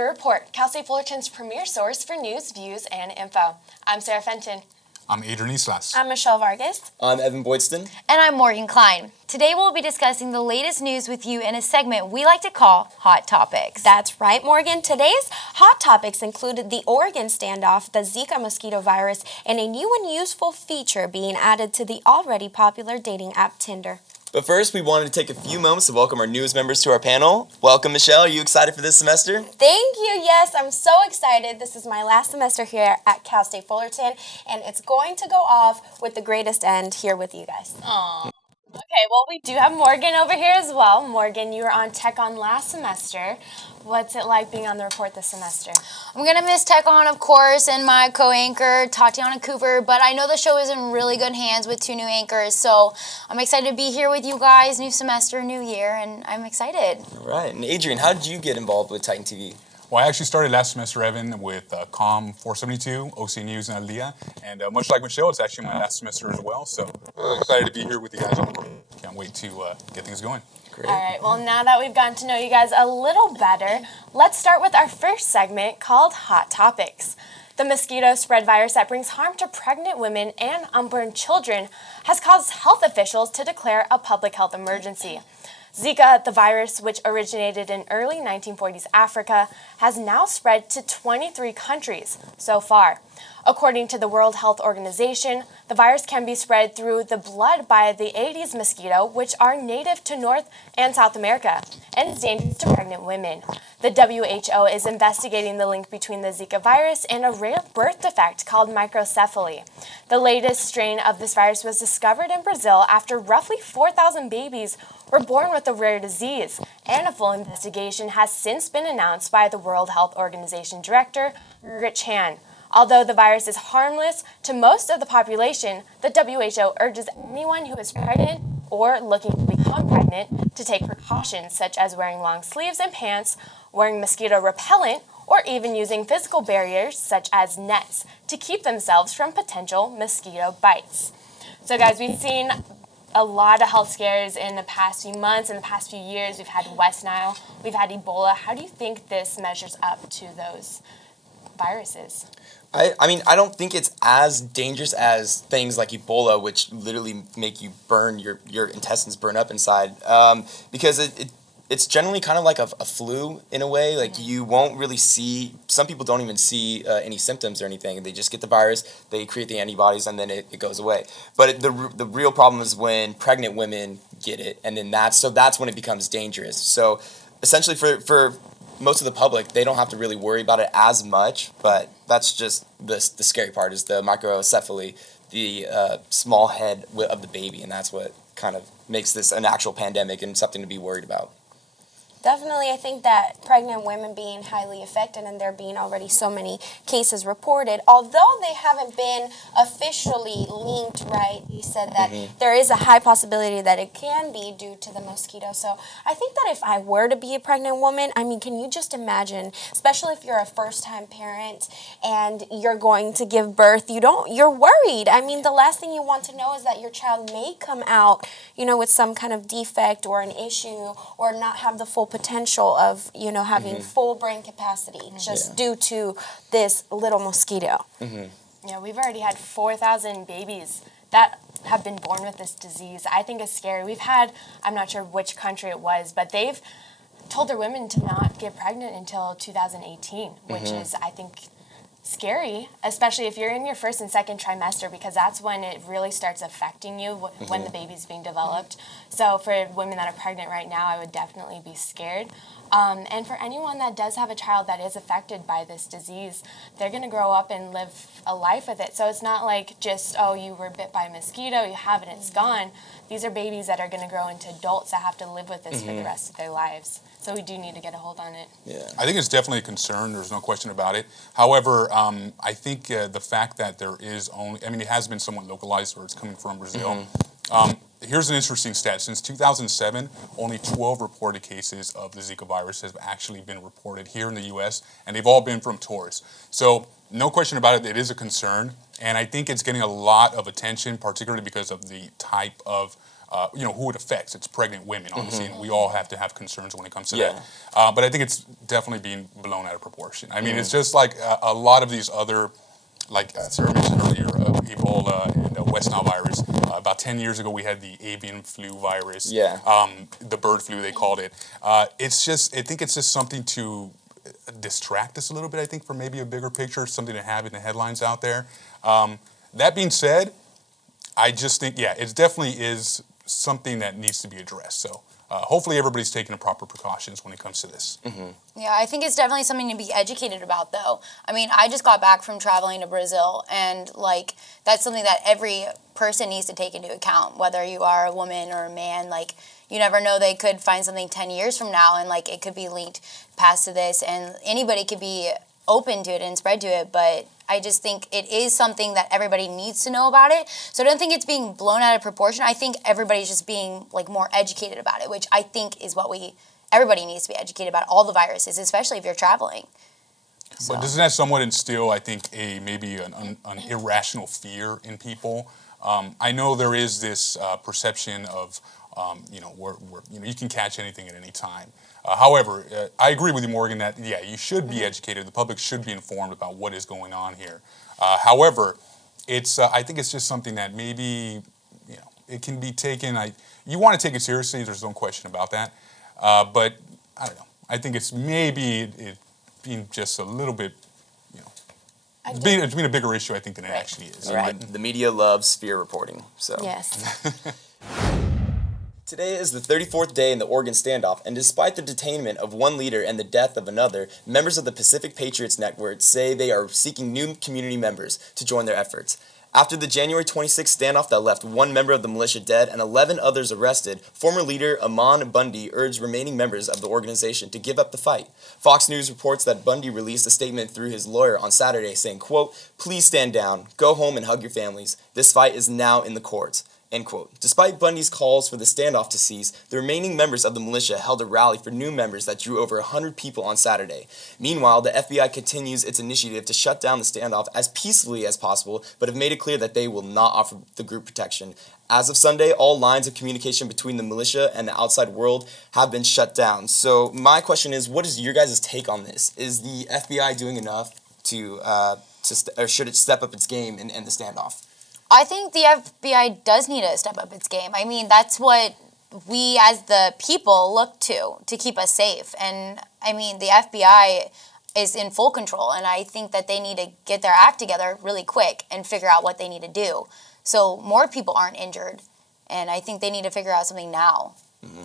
The Report, Cal State Fullerton's premier source for news, views, and info. I'm Sarah Fenton. I'm Adrian Islas. I'm Michelle Vargas. I'm Evan Boydston. And I'm Morgan Klein. Today we'll be discussing the latest news with you in a segment we like to call Hot Topics. That's right, Morgan. Today's Hot Topics included the Oregon standoff, the Zika mosquito virus, and a new and useful feature being added to the already popular dating app Tinder. But first, we wanted to take a few moments to welcome our newest members to our panel. Welcome, Michelle. Are you excited for this semester? Thank you. Yes, I'm so excited. This is my last semester here at Cal State Fullerton, and it's going to go off with the greatest end here with you guys. Aww. Okay, well, we do have Morgan over here as well. Morgan, you were on Tech On last semester. What's it like being on the report this semester? I'm going to miss Tech On, of course, and my co-anchor, Tatiana Cooper, but I know the show is in really good hands with two new anchors, so I'm excited to be here with you guys, new semester, new year, and I'm excited. All right. And Adrian, how did you get involved with Titan TV? Well, I actually started last semester, Evan, with COM 472, OC News and Al Dia. And much like Michelle, it's actually my last semester as well. So excited to be here with you guys. Can't wait to get things going. Great. All right, well, now that we've gotten to know you guys a little better, let's start with our first segment called Hot Topics. The mosquito spread virus that brings harm to pregnant women and unborn children has caused health officials to declare a public health emergency. Zika, the virus which originated in early 1940s Africa, has now spread to 23 countries so far. According to the World Health Organization, the virus can be spread through the blood by the Aedes mosquito, which are native to North and South America, and is dangerous to pregnant women. The WHO is investigating the link between the Zika virus and a rare birth defect called microcephaly. The latest strain of this virus was discovered in Brazil after roughly 4,000 babies were born with the rare disease, and a full investigation has since been announced by the World Health Organization Director, Rich Han. Although the virus is harmless to most of the population, the WHO urges anyone who is pregnant or looking to become pregnant to take precautions such as wearing long sleeves and pants, wearing mosquito repellent, or even using physical barriers such as nets to keep themselves from potential mosquito bites. So guys, we've seen a lot of health scares in the past few months, in the past few years. We've had West Nile, we've had Ebola. How do you think this measures up to those viruses? I mean, I don't think it's as dangerous as things like Ebola, which literally make you burn, your intestines burn up inside, because it's generally kind of like a flu in a way. Like you won't really see, some people don't even see any symptoms or anything. They just get the virus, they create the antibodies, and then it goes away. But the real problem is when pregnant women get it, and then that's when it becomes dangerous. So essentially for most of the public, they don't have to really worry about it as much, but that's just the scary part is the microcephaly, the small head of the baby, and that's what kind of makes this an actual pandemic and something to be worried about. Definitely, I think that pregnant women being highly affected and there being already so many cases reported, although they haven't been officially linked, right, he said that there is a high possibility that it can be due to the mosquito. So I think that if I were to be a pregnant woman, I mean, can you just imagine, especially if you're a first-time parent and you're going to give birth, you're worried. I mean, the last thing you want to know is that your child may come out, with some kind of defect or an issue or not have the full potential of, having full brain capacity just due to this little mosquito. Yeah, we've already had 4,000 babies that have been born with this disease. I think it's scary. We've had, I'm not sure which country it was, but they've told their women to not get pregnant until 2018, which is, I think, scary, especially if you're in your first and second trimester, because that's when it really starts affecting you when the baby's being developed. So for women that are pregnant right now, I would definitely be scared. And for anyone that does have a child that is affected by this disease, they're going to grow up and live a life with it. So it's not like just, oh, you were bit by a mosquito, you have it, it's gone. These are babies that are going to grow into adults that have to live with this for the rest of their lives. So we do need to get a hold on it. Yeah, I think it's definitely a concern. There's no question about it. However, I think the fact that there is only, it has been somewhat localized where it's coming from Brazil. Here's an interesting stat. Since 2007, only 12 reported cases of the Zika virus have actually been reported here in the U.S., and they've all been from tourists. So no question about it, it is a concern, and I think it's getting a lot of attention, particularly because of the type of who it affects. It's pregnant women, obviously, and we all have to have concerns when it comes to Yeah. that. But I think it's definitely being blown out of proportion. I mean, it's just like a lot of these other, like Sarah mentioned earlier, Ebola and West Nile virus. About 10 years ago, we had the avian flu virus. Yeah. The bird flu, they called it. I think it's just something to distract us a little bit, I think, from maybe a bigger picture, something to have in the headlines out there. That being said, I just think, it definitely is something that needs to be addressed. So hopefully everybody's taking the proper precautions when it comes to this. Yeah, I think it's definitely something to be educated about, though. I mean, I just got back from traveling to Brazil, and, like, that's something that every person needs to take into account, whether you are a woman or a man. Like, you never know, they could find something 10 years from now, and, like, it could be linked past to this, and anybody could be open to it and spread to it, but I just think it is something that everybody needs to know about it. So I don't think it's being blown out of proportion. I think everybody's just being, like, more educated about it, which I think is what everybody needs to be educated about, all the viruses, especially if you're traveling. So. But doesn't that somewhat instill, I think, maybe an irrational fear in people? I know there is this perception of, where you can catch anything at any time. However, I agree with you, Morgan, that, you should be educated. The public should be informed about what is going on here. However, I think it's just something that maybe, it can be taken. You want to take it seriously. There's no question about that. But I don't know. I think it's maybe it being just a little bit, it's been a bigger issue, I think, than it actually is. Right. The media loves fear reporting. So Yes. Today is the 34th day in the Oregon standoff, and despite the detainment of one leader and the death of another, members of the Pacific Patriots Network say they are seeking new community members to join their efforts. After the January 26th standoff that left one member of the militia dead and 11 others arrested, former leader Amon Bundy urged remaining members of the organization to give up the fight. Fox News reports that Bundy released a statement through his lawyer on Saturday saying, quote, "Please stand down, go home and hug your families. This fight is now in the courts." End quote. Despite Bundy's calls for the standoff to cease, the remaining members of the militia held a rally for new members that drew over 100 people on Saturday. Meanwhile, the FBI continues its initiative to shut down the standoff as peacefully as possible, but have made it clear that they will not offer the group protection. As of Sunday, all lines of communication between the militia and the outside world have been shut down. So my question is, what is your guys' take on this? Is the FBI doing enough or should it step up its game and end the standoff? I think the FBI does need to step up its game. I mean, that's what we as the people look to keep us safe. And I mean, the FBI is in full control, and I think that they need to get their act together really quick and figure out what they need to do so more people aren't injured. And I think they need to figure out something now. Mm-hmm.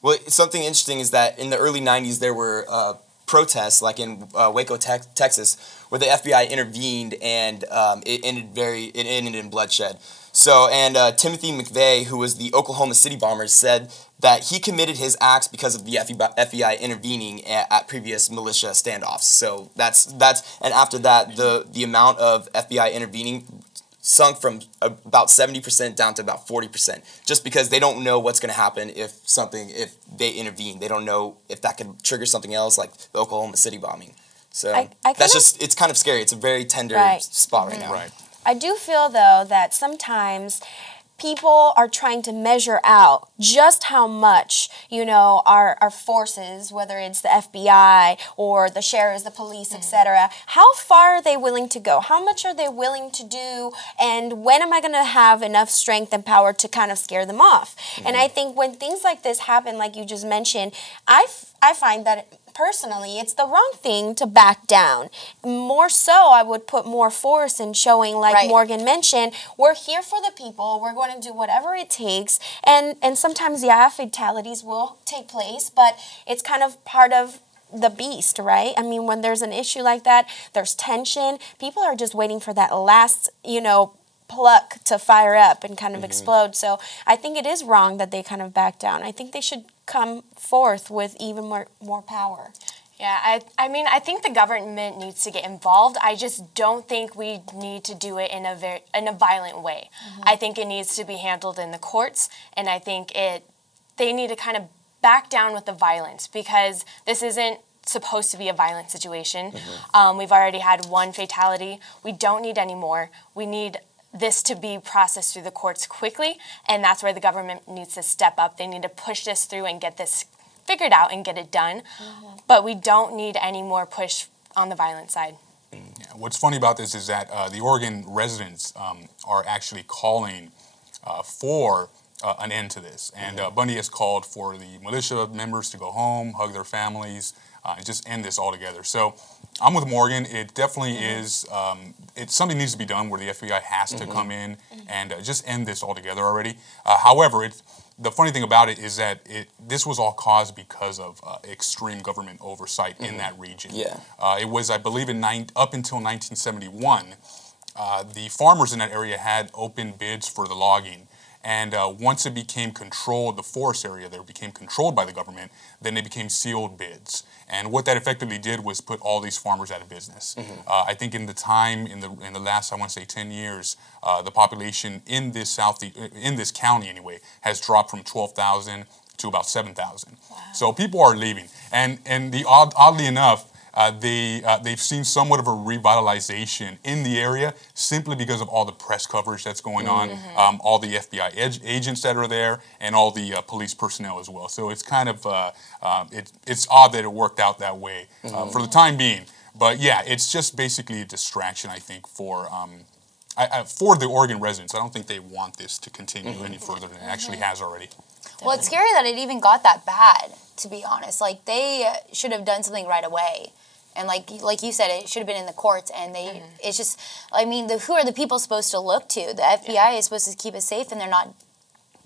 Well, something interesting is that in the early 90s, there were protests, like in Waco, Texas, where the FBI intervened, and it ended in bloodshed. So, and Timothy McVeigh, who was the Oklahoma City bombers, said that he committed his acts because of the FBI intervening at previous militia standoffs. So that's and after that, the amount of FBI intervening sunk from about 70% down to about 40%, just because they don't know what's going to happen if they intervene. They don't know if that could trigger something else, like the Oklahoma City bombing. So it's kind of scary. It's a very tender spot right now. Right. I do feel, though, that sometimes people are trying to measure out just how much, our forces, whether it's the FBI or the sheriffs, the police, etc., how far are they willing to go? How much are they willing to do? And when am I going to have enough strength and power to kind of scare them off? And I think when things like this happen, like you just mentioned, I find that personally, it's the wrong thing to back down. More so, I would put more force in showing, like Morgan mentioned, we're here for the people. We're going to do whatever it takes. And sometimes, fatalities will take place, but it's kind of part of the beast, right? I mean, when there's an issue like that, there's tension. People are just waiting for that last, pluck to fire up and kind of explode. So I think it is wrong that they kind of back down. I think they should come forth with even more power. Yeah, I think the government needs to get involved. I just don't think we need to do it in a violent way. I think it needs to be handled in the courts, and I think they need to kind of back down with the violence, because this isn't supposed to be a violent situation. We've already had one fatality. We don't need any more. We need this to be processed through the courts quickly, and that's where the government needs to step up. They need to push this through and get this figured out and get it done. But we don't need any more push on the violent side. Yeah. What's funny about this is that the Oregon residents are actually calling for an end to this. And Bundy has called for the militia members to go home, hug their families, and just end this altogether. So I'm with Morgan. It definitely is, something needs to be done where the FBI has to come in and just end this altogether already. However, the funny thing about it is that this was all caused because of extreme government oversight in that region. Yeah. It was, I believe, up until 1971, the farmers in that area had open bids for the logging. And once it became controlled, the forest area there became controlled by the government, then they became sealed bids. And what that effectively did was put all these farmers out of business. I think in the last, I want to say 10 years, the population in this county anyway, has dropped from 12,000 to about 7,000. Wow. So people are leaving. And oddly enough, they've seen somewhat of a revitalization in the area simply because of all the press coverage that's going on, all the FBI agents that are there, and all the police personnel as well. So it's kind of it's odd that it worked out that way for the time being. But yeah, it's just basically a distraction, I think, for the Oregon residents. I don't think they want this to continue any further than it actually has already. Well, it's scary that it even got that bad, to be honest. Like, they should have done something right away. And like you said, it should have been in the courts. And it's just, I mean, who are the people supposed to look to? The FBI is supposed to keep it safe, and they're not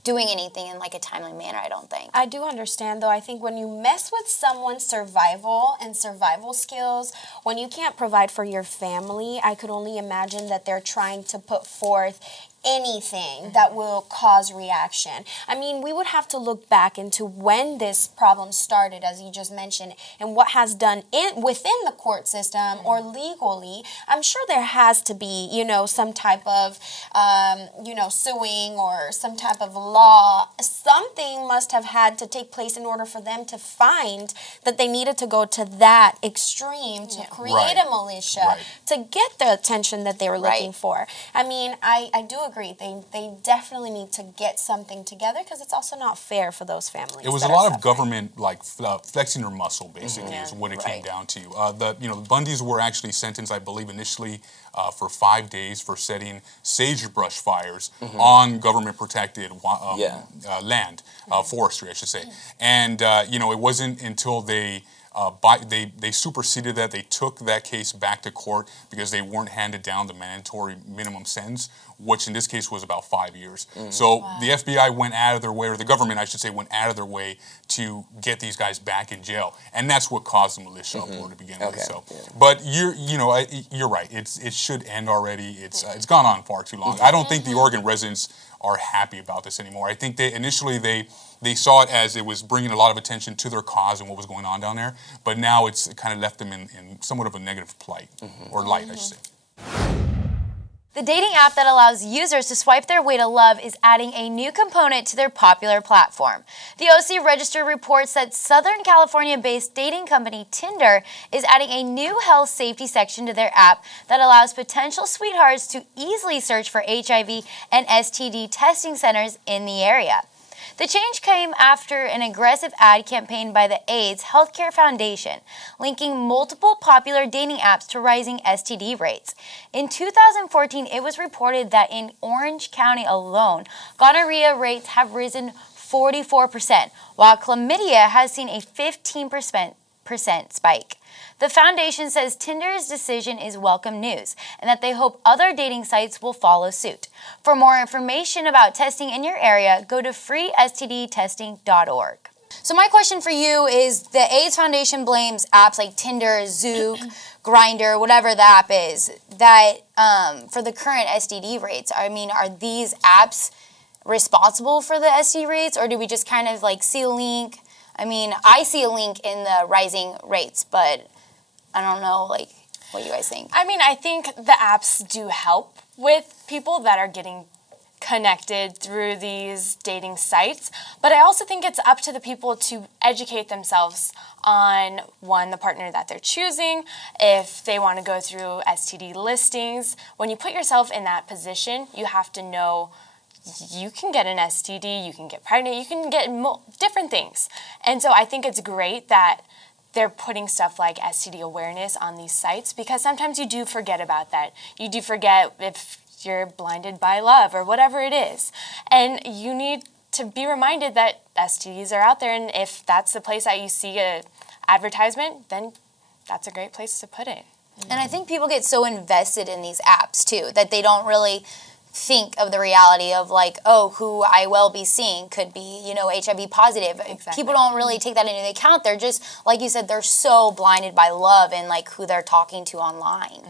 doing anything in like a timely manner, I don't think. I do understand, though. I think when you mess with someone's survival and survival skills, when you can't provide for your family, I could only imagine that they're trying to put forth anything that will cause reaction. I mean, we would have to look back into when this problem started, as you just mentioned, and what has done within the court system or legally. I'm sure there has to be, some type of, suing or some type of law. Something must have had to take place in order for them to find that they needed to go to that extreme to create a militia to get the attention that they were looking for. I mean, I do agree. They definitely need to get something together, because it's also not fair for those families. It was a lot of government flexing their muscle, basically, is what it came down to. The Bundys were actually sentenced, I believe, initially for 5 days for setting sagebrush fires on government protected land, forestry, I should say. And it wasn't until they superseded that. They took that case back to court because they weren't handed down the mandatory minimum sentence, which in this case was about 5 years. So the FBI went out of their way, or the government, I should say, went out of their way to get these guys back in jail, and that's what caused the militia uproar to begin with. So, but you're right. It should end already. It's gone on far too long. I don't think the Oregon residents are happy about this anymore. I think initially they saw it as it was bringing a lot of attention to their cause and what was going on down there, but now it kind of left them in somewhat of a negative plight, or light, I should say. The dating app that allows users to swipe their way to love is adding a new component to their popular platform. The OC Register reports that Southern California-based dating company Tinder is adding a new health safety section to their app that allows potential sweethearts to easily search for HIV and STD testing centers in the area. The change came after an aggressive ad campaign by the AIDS Healthcare Foundation, linking multiple popular dating apps to rising STD rates. In 2014, it was reported that in Orange County alone, gonorrhea rates have risen 44%, while chlamydia has seen a 15% spike. The foundation says Tinder's decision is welcome news, and that they hope other dating sites will follow suit. For more information about testing in your area, go to freestdtesting.org. So my question for you is, the AIDS Foundation blames apps like Tinder, Zook, Grindr, whatever the app is, that for the current STD rates. I mean, are these apps responsible for the STD rates, or do we just kind of see a link? I mean, I see a link in the rising rates, but I don't know, what you guys think. I mean, I think the apps do help with people that are getting connected through these dating sites. But I also think it's up to the people to educate themselves on, one, the partner that they're choosing, if they want to go through STD listings. When you put yourself in that position, you have to know you can get an STD, you can get pregnant, you can get different things. And so I think it's great that they're putting stuff like STD awareness on these sites, because sometimes you do forget about that. You do forget if you're blinded by love or whatever it is. And you need to be reminded that STDs are out there, and if that's the place that you see a advertisement, then that's a great place to put it. And I think people get so invested in these apps too that they don't really think of the reality of like, oh, who I will be seeing could be, HIV positive. Exactly. People don't really take that into account. They're just, like you said, they're so blinded by love and like who they're talking to online.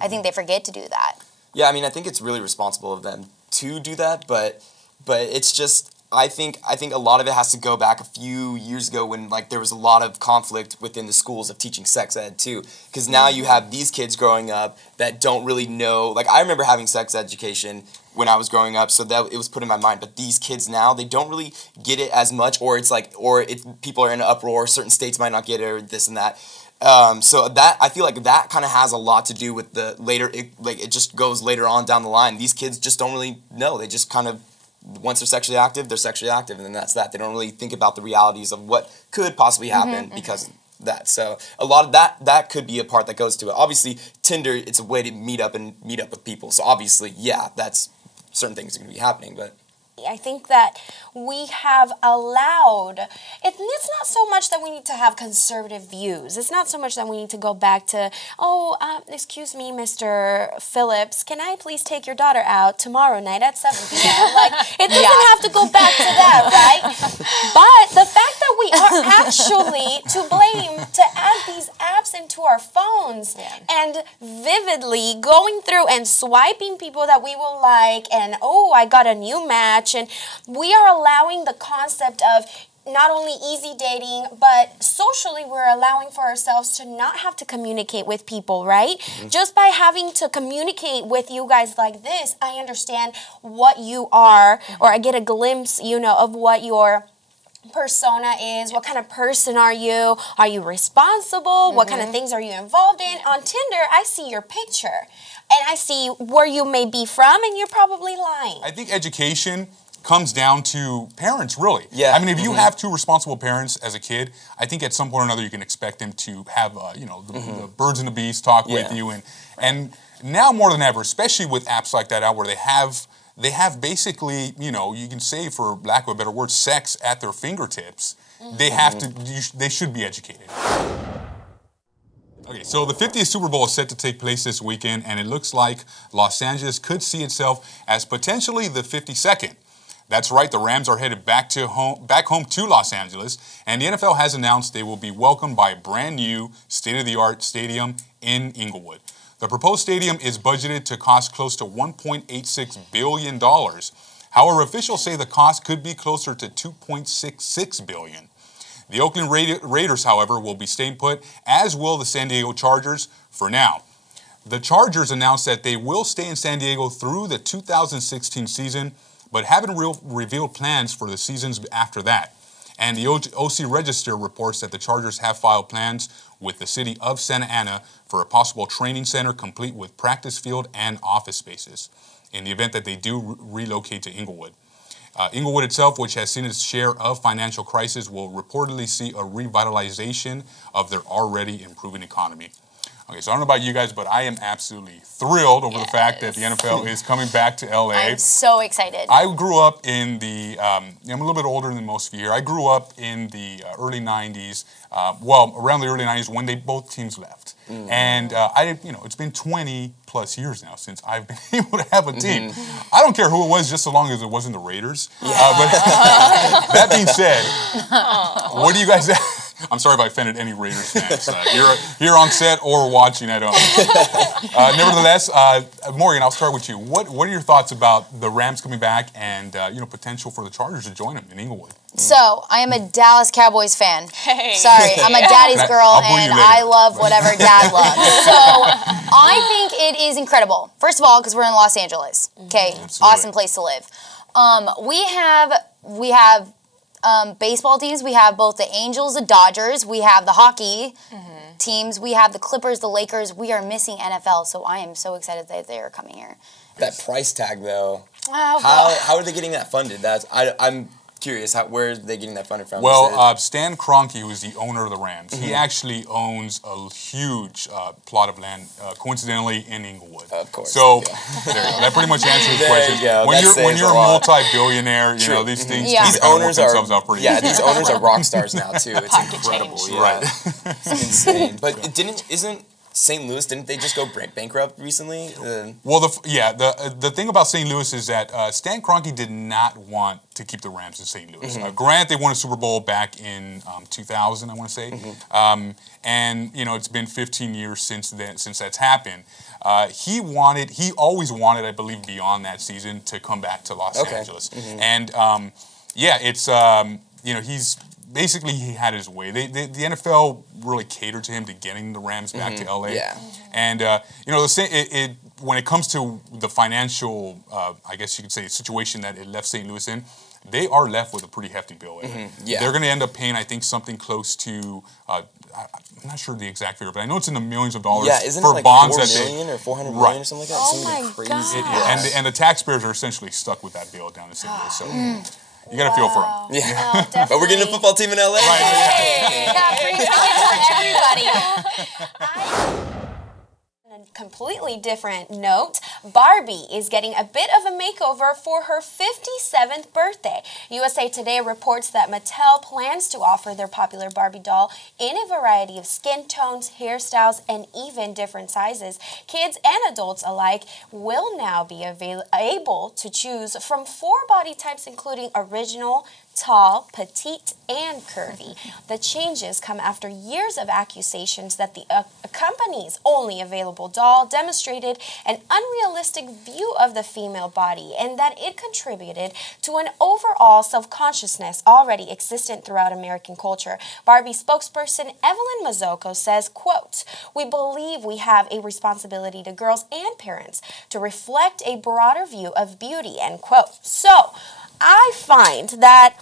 I think they forget to do that. Yeah, I mean, I think it's really responsible of them to do that, but it's just, I think a lot of it has to go back a few years ago when like there was a lot of conflict within the schools of teaching sex ed too, because now you have these kids growing up that don't really know. Like I remember having sex education when I was growing up, so that it was put in my mind. But these kids now, they don't really get it as much, or it's like, people are in an uproar. Certain states might not get it, or this and that. So that, I feel like that kind of has a lot to do with the later. It just goes later on down the line. These kids just don't really know. They just kind of, once they're sexually active, and then that's that. They don't really think about the realities of what could possibly happen because of that. So a lot of that could be a part that goes to it. Obviously, Tinder, it's a way to meet up with people. So obviously, yeah, that's certain things are going to be happening, but I think that we have allowed, it's not so much that we need to have conservative views. It's not so much that we need to go back to, excuse me, Mr. Phillips, can I please take your daughter out tomorrow night at 7 p.m.? Like, it doesn't have to go back to that, right? But the fact that we are actually to blame to add these apps into our phones and vividly going through and swiping people that we will like, and I got a new match, and we are allowing the concept of not only easy dating, but socially we're allowing for ourselves to not have to communicate with people, right? Just by having to communicate with you guys like this, I understand what you are, or I get a glimpse, of what your persona is. What kind of person are you? Are you responsible? What kind of things are you involved in? On Tinder, I see your picture, and I see where you may be from, and you're probably lying. I think education comes down to parents, really. Yeah. I mean, if you have two responsible parents as a kid, I think at some point or another you can expect them to have, the birds and the bees talk with you. And now more than ever, especially with apps like that out where they have basically, you can say, for lack of a better word, sex at their fingertips. They should be educated. Okay, so the 50th Super Bowl is set to take place this weekend, and it looks like Los Angeles could see itself as potentially the 52nd. That's right, the Rams are headed back home to Los Angeles, and the NFL has announced they will be welcomed by a brand new state-of-the-art stadium in Inglewood. The proposed stadium is budgeted to cost close to $1.86 billion. However, officials say the cost could be closer to $2.66 billion. The Oakland Raiders, however, will be staying put, as will the San Diego Chargers for now. The Chargers announced that they will stay in San Diego through the 2016 season, but haven't revealed plans for the seasons after that. And the OC Register reports that the Chargers have filed plans with the city of Santa Ana for a possible training center complete with practice field and office spaces in the event that they do relocate to Inglewood. Inglewood itself, which has seen its share of financial crisis, will reportedly see a revitalization of their already improving economy. Okay, so I don't know about you guys, but I am absolutely thrilled over the fact that the NFL is coming back to LA. I'm so excited. I grew up in I'm a little bit older than most of you here. I grew up in the early 90s, around the early 90s when both teams left. And it's been 20 plus years now since I've been able to have a team. I don't care who it was, just so long as it wasn't the Raiders. But that being said, what do you guys I'm sorry if I offended any Raiders fans here on set or watching at home. Nevertheless, Morgan, I'll start with you. What are your thoughts about the Rams coming back and potential for the Chargers to join them in Inglewood? So, I am a Dallas Cowboys fan. Hey. Sorry, I'm a daddy's girl, I'll boo you and later. I love whatever dad loves. So, I think it is incredible. First of all, because we're in Los Angeles. Okay, awesome place to live. We have baseball teams. We have both the Angels, the Dodgers. We have the hockey teams. We have the Clippers, the Lakers. We are missing NFL, so I am so excited that they are coming here. That price tag, though. Oh, How are they getting that funded? I'm curious. Where are they getting that funded from? Well, Stan Kroenke, who is the owner of the Rams, he actually owns a huge plot of land, coincidentally, in Inglewood. Of course. So yeah. there you go. That pretty much answers the There question. you go. When That you're saves a a lot. multi-billionaire, you know, these things tend to kind of work themselves out pretty easy. these owners are rock stars now too. It's incredible. change. Yeah. Right. It's insane. But isn't St. Louis, didn't they just go bankrupt recently? Well, the thing about St. Louis is that Stan Kroenke did not want to keep the Rams in St. Louis. Granted, they won a Super Bowl back in 2000, I want to say, and it's been 15 years since that's happened. He always wanted, I believe, beyond that season to come back to Los Angeles, and it's he's. Basically, he had his way. The NFL really catered to him to getting the Rams back to LA. Yeah. And when it comes to the financial, I guess you could say, situation that it left St. Louis in, they are left with a pretty hefty bill. Yeah. They're going to end up paying, I think, something close to. I'm not sure the exact figure, but I know it's in the millions of dollars isn't for it like bonds $4 that million or $400 million Right. or something like that? Oh Something my crazy. God. and the taxpayers are essentially stuck with that bill down in St. Louis. So you got to feel for them. Yeah. No, But we're getting a football team in LA. yeah, free time for everybody. On a completely different note, Barbie is getting a bit of a makeover for her 57th birthday. USA Today reports that Mattel plans to offer their popular Barbie doll in a variety of skin tones, hairstyles, and even different sizes. Kids and adults alike will now be able to choose from 4 body types, including original, tall, petite, and curvy. The changes come after years of accusations that the company's only available doll demonstrated an unrealistic view of the female body and that it contributed to an overall self-consciousness already existent throughout American culture. Barbie spokesperson Evelyn Mazzocco says, quote, "We believe we have a responsibility to girls and parents to reflect a broader view of beauty," end quote. So, I find that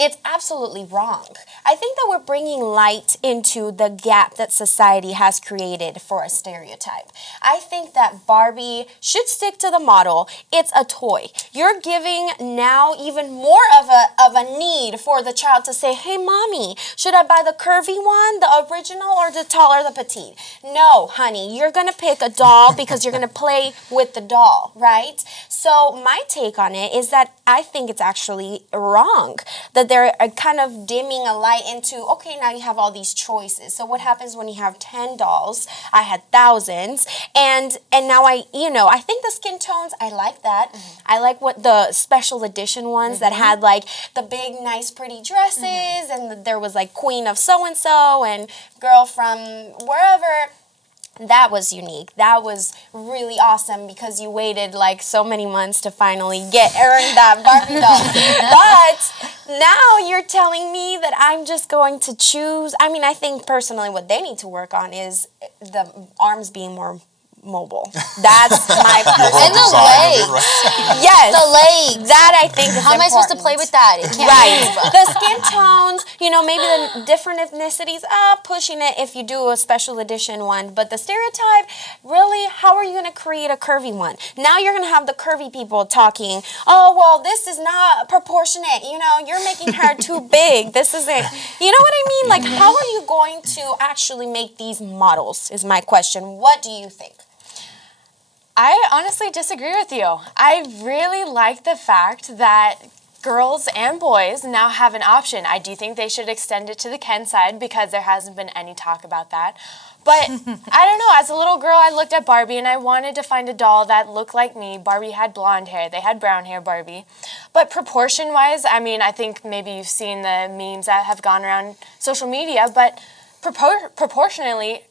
it's absolutely wrong. I think that we're bringing light into the gap that society has created for a stereotype. I think that Barbie should stick to the model. It's a toy. You're giving now even more of a need for the child to say, "Hey, mommy, should I buy the curvy one, the original, or the tall or the petite?" No, honey, you're going to pick a doll because you're going to play with the doll, right? So my take on it is that I think it's actually wrong that they're kind of dimming a light into, okay, now you have all these choices. So what happens when you have 10 dolls? I had thousands, and now I think the skin tones, I like that. I like what the special edition ones that had like the big, nice, pretty dresses, and there was like queen of so-and-so and girl from wherever. That was unique. That was really awesome because you waited like so many months to finally earn that Barbie doll. But now you're telling me that I'm just going to choose. I mean, I think personally what they need to work on is the arms being more mobile. That's my personal. And the legs. Yes. The legs. That I think is How am I supposed to play with that? It can't Right. move. The skin tones, maybe the different ethnicities, pushing it if you do a special edition one. But the stereotype, really, how are you going to create a curvy one? Now you're going to have the curvy people talking, "Oh, well, this is not proportionate. You're making her too big. This isn't." You know what I mean? Like, how are you going to actually make these models is my question. What do you think? I honestly disagree with you. I really like the fact that girls and boys now have an option. I do think they should extend it to the Ken side because there hasn't been any talk about that. But I don't know, as a little girl, I looked at Barbie and I wanted to find a doll that looked like me. Barbie had blonde hair, they had brown hair, Barbie. But proportion-wise, I mean, I think maybe you've seen the memes that have gone around social media, but proportionally,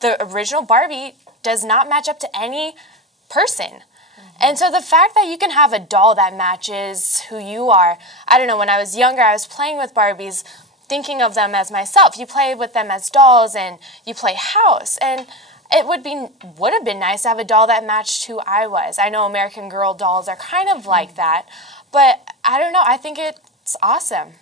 the original Barbie does not match up to any person. And so the fact that you can have a doll that matches who you are, I don't know, when I was younger, I was playing with Barbies, thinking of them as myself. You play with them as dolls and you play house. And it would have been nice to have a doll that matched who I was. I know American Girl dolls are kind of like that, but I don't know, I think it's awesome.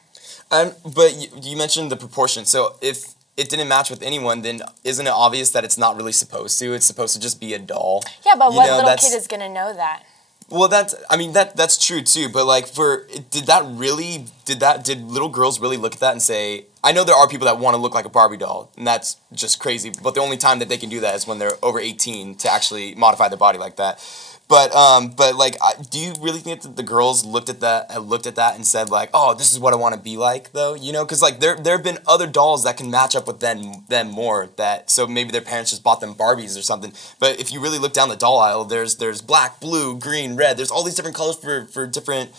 But you mentioned the proportion. So if it didn't match with anyone, then isn't it obvious that it's not really supposed to? It's supposed to just be a doll. Yeah, but what little kid is going to know that? Well, that's true too. But like, did little girls really look at that and say? I know there are people that want to look like a Barbie doll, and that's just crazy. But the only time that they can do that is when they're over 18 to actually modify their body like that. But like, do you really think that the girls looked at that and said like, oh, this is what I want to be like, though? You know, because like there have been other dolls that can match up with them more. So maybe their parents just bought them Barbies or something. But if you really look down the doll aisle, there's black, blue, green, red. There's all these different colors for different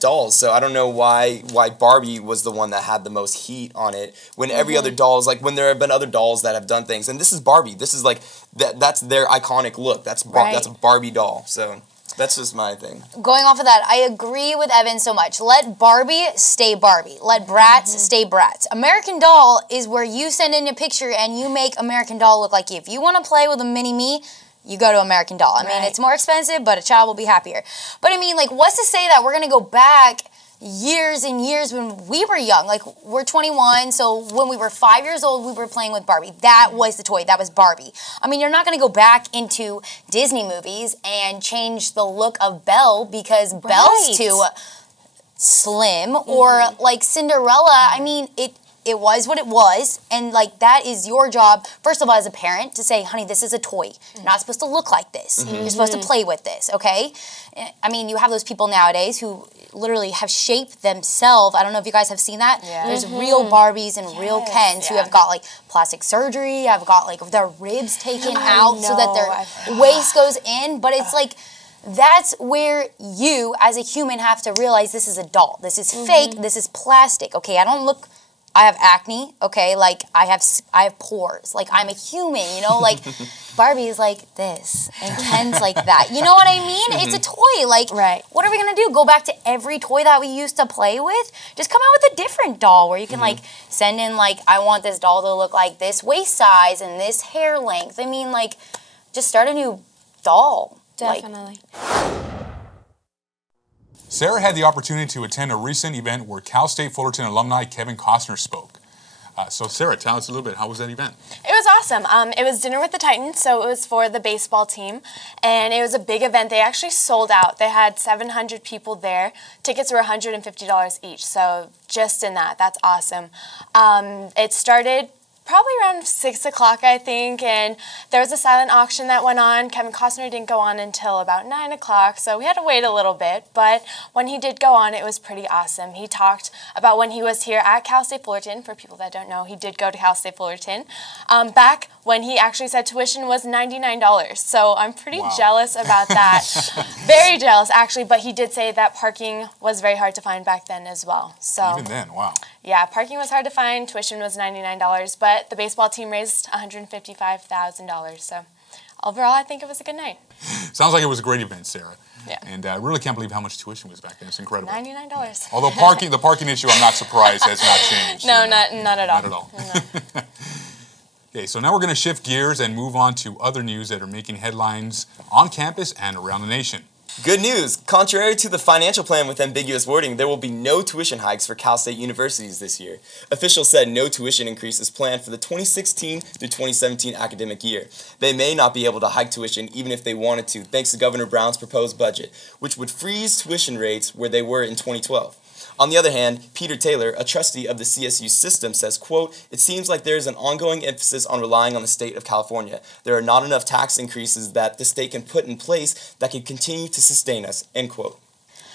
dolls. So I don't know why Barbie was the one that had the most heat on it when every other doll is like, when there have been other dolls that have done things, and this is Barbie. This is like that's their iconic look. That's a Barbie doll. So that's just my thing. Going off of that, I agree with Evan so much. Let Barbie stay Barbie. Let Bratz stay Bratz. American Doll is where you send in a picture and you make American Doll look like you. If you want to play with a mini me, you go to American Doll. I mean, it's more expensive, but a child will be happier. But I mean, like, what's to say that we're going to go back years and years when we were young? Like, we're 21, so when we were 5 years old, we were playing with Barbie. That was the toy. That was Barbie. I mean, you're not going to go back into Disney movies and change the look of Belle because Belle's too slim. Or, like, Cinderella, I mean, it was what it was, and like that is your job, first of all, as a parent, to say, honey, this is a toy. You're not supposed to look like this. You're supposed to play with this, okay? I mean, you have those people nowadays who literally have shaped themselves. I don't know if you guys have seen that. Yeah. There's real Barbies and real Kens who have got like plastic surgery, have got like their ribs taken out so that their waist goes in, but it's like, that's where you, as a human, have to realize this is a doll. This is fake. This is plastic, okay? I have acne, okay, like I have pores, like I'm a human, you know, like Barbie is like this and Ken's like that, you know what I mean? It's a toy, like what are we gonna do? Go back to every toy that we used to play with? Just come out with a different doll where you can like send in like, I want this doll to look like this waist size and this hair length. I mean, like, just start a new doll. Definitely. Sarah had the opportunity to attend a recent event where Cal State Fullerton alumni Kevin Costner spoke. So Sarah, tell us a little bit, how was that event? It was awesome. It was Dinner with the Titans, so it was for the baseball team, and it was a big event. They actually sold out. They had 700 people there. Tickets were $150 each, so just in that's awesome. It started probably around 6 o'clock, I think, and there was a silent auction that went on. Kevin Costner didn't go on until about 9 o'clock, so we had to wait a little bit, but when he did go on, it was pretty awesome. He talked about when he was here at Cal State Fullerton. For people that don't know, he did go to Cal State Fullerton, back when he actually said tuition was $99, so I'm pretty jealous about that. Very jealous, actually, but he did say that parking was very hard to find back then as well. So even then, wow. Yeah, parking was hard to find, tuition was $99, but the baseball team raised $155,000. So overall, I think it was a good night. Sounds like it was a great event, Sarah. Yeah. And I really can't believe how much tuition was back then. It's incredible. $99. Although the parking issue, I'm not surprised, has not changed. No, not at all. Not at all. No. Okay, so now we're going to shift gears and move on to other news that are making headlines on campus and around the nation. Good news! Contrary to the financial plan with ambiguous wording, there will be no tuition hikes for Cal State universities this year. Officials said no tuition increase is planned for the 2016 through 2017 academic year. They may not be able to hike tuition even if they wanted to, thanks to Governor Brown's proposed budget, which would freeze tuition rates where they were in 2012. On the other hand, Peter Taylor, a trustee of the CSU system, says, quote, "It seems like there is an ongoing emphasis on relying on the state of California. There are not enough tax increases that the state can put in place that can continue to sustain us," end quote.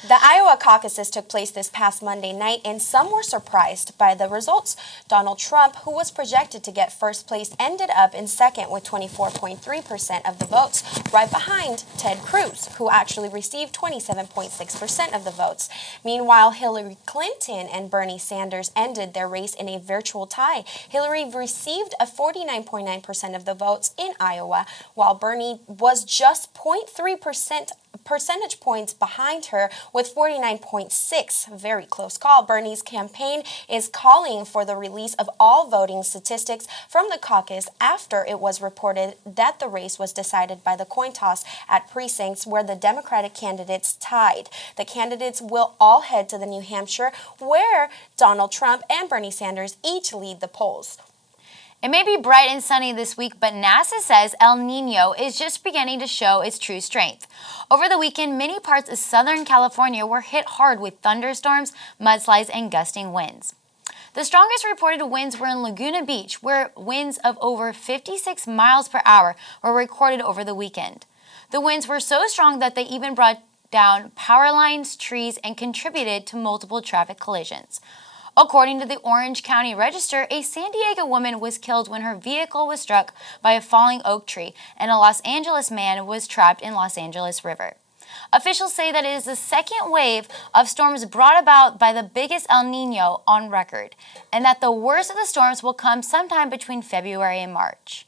The Iowa caucuses took place this past Monday night, and some were surprised by the results. Donald Trump, who was projected to get first place, ended up in second with 24.3% of the votes, right behind Ted Cruz, who actually received 27.6% of the votes. Meanwhile, Hillary Clinton and Bernie Sanders ended their race in a virtual tie. Hillary received a 49.9% of the votes in Iowa, while Bernie was just 0.3% percentage points behind her with 49.6. Very close call. Bernie's campaign is calling for the release of all voting statistics from the caucus after it was reported that the race was decided by the coin toss at precincts where the Democratic candidates tied. The candidates will all head to the New Hampshire, where Donald Trump and Bernie Sanders each lead the polls. It may be bright and sunny this week, but NASA says El Nino is just beginning to show its true strength. Over the weekend, many parts of Southern California were hit hard with thunderstorms, mudslides, and gusting winds. The strongest reported winds were in Laguna Beach, where winds of over 56 miles per hour were recorded over the weekend. The winds were so strong that they even brought down power lines, trees, and contributed to multiple traffic collisions. According to the Orange County Register, a San Diego woman was killed when her vehicle was struck by a falling oak tree, and a Los Angeles man was trapped in Los Angeles River. Officials say that it is the second wave of storms brought about by the biggest El Nino on record, and that the worst of the storms will come sometime between February and March.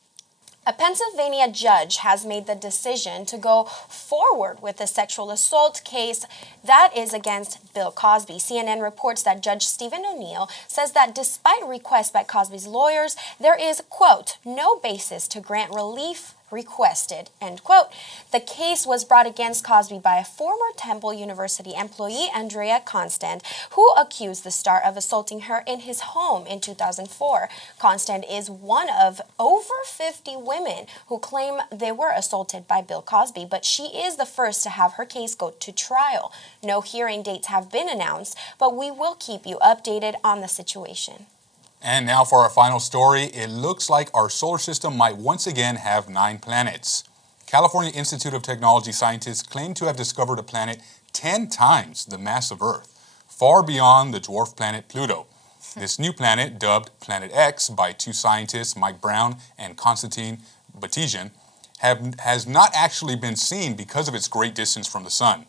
A Pennsylvania judge has made the decision to go forward with a sexual assault case that is against Bill Cosby. CNN reports that Judge Stephen O'Neill says that despite requests by Cosby's lawyers, there is, quote, no basis to grant relief requested, end quote. The case was brought against Cosby by a former Temple University employee, Andrea Constand, who accused the star of assaulting her in his home in 2004. Constand is one of over 50 women who claim they were assaulted by Bill Cosby, but she is the first to have her case go to trial. No hearing dates have been announced, but we will keep you updated on the situation. And now for our final story. It looks like our solar system might once again have 9 planets. California Institute of Technology scientists claim to have discovered a planet 10 times the mass of Earth, far beyond the dwarf planet Pluto. This new planet, dubbed Planet X by 2 scientists, Mike Brown and Konstantin Batygin, has not actually been seen because of its great distance from the sun.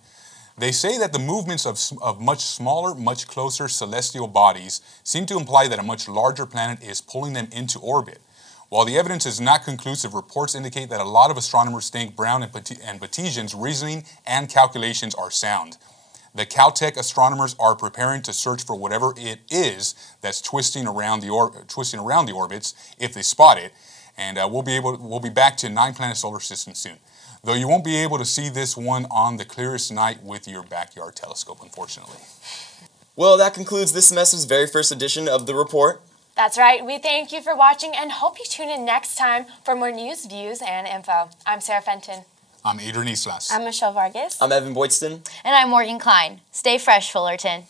They say that the movements of much smaller, much closer celestial bodies seem to imply that a much larger planet is pulling them into orbit. While the evidence is not conclusive, reports indicate that a lot of astronomers think Brown and Batygin's reasoning and calculations are sound. The Caltech astronomers are preparing to search for whatever it is that's twisting around the orbits if they spot it, and we'll be back to 9-planet solar system soon. Though you won't be able to see this one on the clearest night with your backyard telescope, unfortunately. Well, that concludes this semester's very first edition of The Report. That's right. We thank you for watching and hope you tune in next time for more news, views, and info. I'm Sarah Fenton. I'm Adrian Islas. I'm Michelle Vargas. I'm Evan Boydston. And I'm Morgan Klein. Stay fresh, Fullerton.